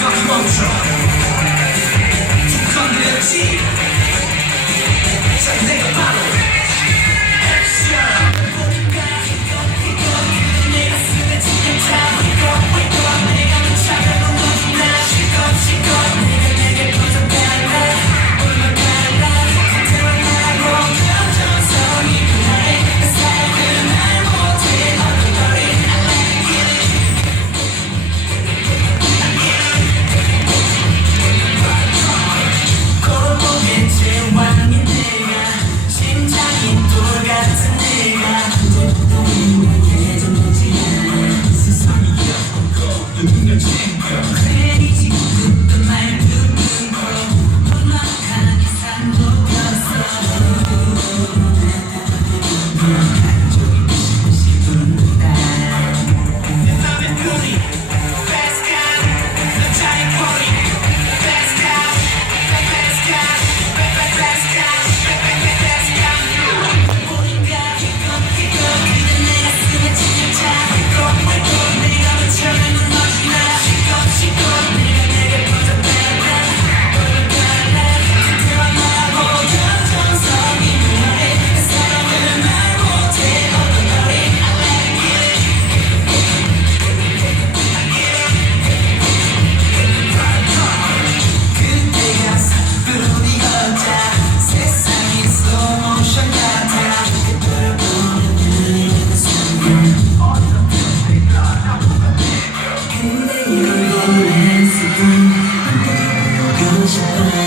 거기 멈춰 좀 건드렸지 자 내가 바로 액션 내가 쓰는 지금 잡고 있고 내가 묻혀가는 거지 나 실컷 내가 내게 퍼져가라 올라가라 상태와 나라고 감정성이 그날에 내 사랑을 말 못해 얼굴거리 골목의 제왕인 내가 심장이 돌같은 내가 예전보지 않아 세상이 엮고 누군가 챙겨 괜히 지금 날 두는 거 험악한 이 산도였어 내 맘의 뿌리 Fast car 너 자의 꼬리 Fast car Fast car Fast car Fast car 우린가 기껏 그대 내가 쓰는 지금 잡고 내가 묻혀가는 너지 나 실컷 내가 내게 퍼져가라 올라가라 상태와 나하고 감정성이 그만해 내 사랑을 말 못해 얼굴거리 I like it 그때가 사뿐히 걷자 세상이 slow motion 같아 그걸 보는 그 순간 그대의 얼굴 한 스푼 그저